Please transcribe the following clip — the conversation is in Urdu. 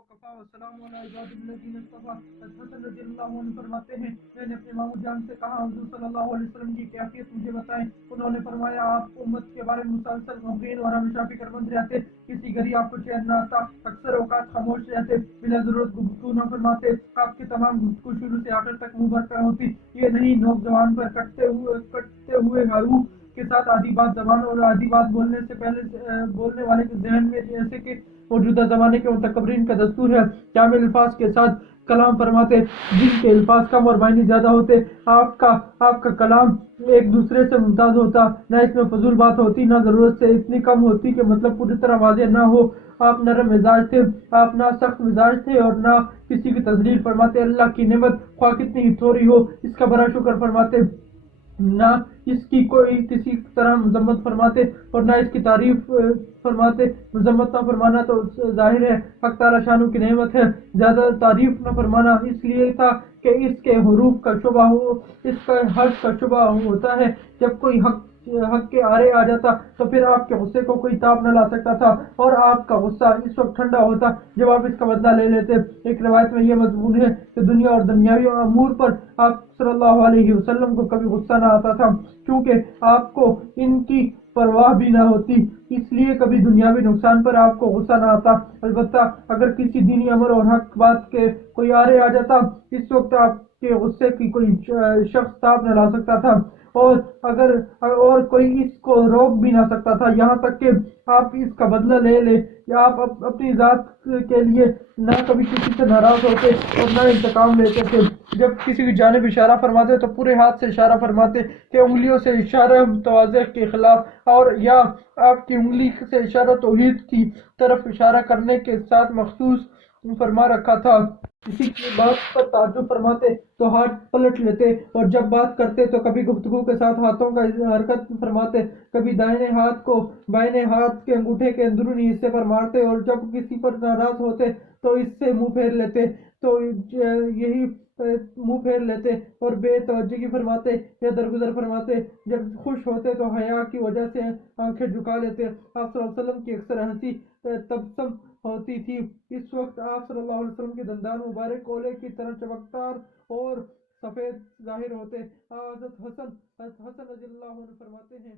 وکفا وسلام علی عباد الذین اصطفیٰ۔ حضرت رضی اللہ عنہ فرماتے ہیں میں نے اپنے ماموں جان سے کہا حضور صلی اللہ علیہ وسلم کی کیفیت مجھے بتائیں۔ انہوں نے فرمایا آپ امت کے بارے میں مسلسل غمگین اور ہمیشہ فکر مند رہتے، کسی گھڑی آپ کو چین نہ آتا، اکثر اوقات خاموش رہتے، بلا ضرورت گفتگو نہ فرماتے، آپ کی تمام گفتگو شروع سے آخر تک منہ بھر کر ہوتی، یہ نہیں نوک زبان پر کٹتے ہوئے حروف کے ساتھ آدھی بات زبان اور آدھی بات بولنے سے پہلے بولنے والے کے ذہن میں، جیسے کہ موجودہ زمانے کے متکبرین کا دستور ہے، جامع الفاظ کے ساتھ کلام فرماتے، جن کے الفاظ کم اور معنی زیادہ ہوتے۔ آپ کا کلام ایک دوسرے سے ممتاز ہوتا، نہ اس میں فضول بات ہوتی، نہ ضرورت سے اتنی کم ہوتی کہ مطلب پوری طرح واضح نہ ہو۔ آپ نرم مزاج تھے، آپ نہ سخت مزاج تھے اور نہ کسی کی تذلیل فرماتے۔ اللہ کی نعمت خواہ کتنی ہی تھوڑی ہو اس کا بڑا شکر فرماتے، نہ اس کی کوئی کسی طرح مذمت فرماتے اور نہ اس کی تعریف فرماتے۔ مذمت نہ فرمانا تو ظاہر ہے حق تعالی شانہ کی نعمت ہے، زیادہ تعریف نہ فرمانا اس لیے تھا کہ اس کے حروف کا شبہ ہو، اس کا حرف کا شبہ ہوتا ہے۔ جب کوئی حق کے آرے آ جاتا تو پھر آپ کے غصے کو کوئی تاب نہ لا سکتا تھا، اور آپ کا غصہ اس وقت ٹھنڈا ہوتا جب آپ اس کا بدلہ لے لیتے۔ ایک روایت میں یہ مضمون ہے کہ دنیا اور دنیاوی امور پر آپ صلی اللہ علیہ وسلم کو کبھی غصہ نہ آتا تھا، کیونکہ آپ کو ان کی پرواہ بھی نہ ہوتی، اس لیے کبھی دنیاوی نقصان پر آپ کو غصہ نہ آتا۔ البتہ اگر کسی دینی امر اور حق بات کے کوئی آرے آ جاتا، اس وقت آپ کے غصے کی کوئی شخص تاب نہ لا سکتا تھا، اور کوئی اس کو روک بھی نہ سکتا تھا، یہاں تک کہ آپ اس کا بدلہ لے لیں، یا آپ اپنی ذات کے لیے نہ کبھی کسی سے ناراض ہوتے اور نہ انتقام لیتے تھے۔ جب کسی کی جانب اشارہ فرماتے تو پورے ہاتھ سے اشارہ فرماتے کہ انگلیوں سے اشارہ متوازی کے خلاف، اور یا آپ کی انگلی سے اشارہ توحید کی طرف اشارہ کرنے کے ساتھ مخصوص فرما رکھا تھا۔ کسی کی بات پر تعجب فرماتے تو ہاتھ پلٹ لیتے، اور جب بات کرتے تو کبھی گفتگو کے ساتھ ہاتھوں کا حرکت فرماتے، کبھی دائیں ہاتھ کو بائیں ہاتھ کے انگوٹھے کے اندرونی حصے پر مارتے، اور جب کسی پر ناراض ہوتے تو اس سے منہ پھیر لیتے، منہ پھیر لیتے اور بے توجہی فرماتے یا درگزر فرماتے۔ جب خوش ہوتے تو حیا کی وجہ سے آنکھیں جھکا لیتے۔ آپ صلی اللہ علیہ وسلم کی اکثر ہنسی تبسم ہوتی تھی، اس وقت آپ صلی اللہ علیہ وسلم کے دندان مبارک کولے کی طرح چمکدار اور سفید ظاہر ہوتے۔ حضرت حسن رضی اللہ عنہ فرماتے ہیں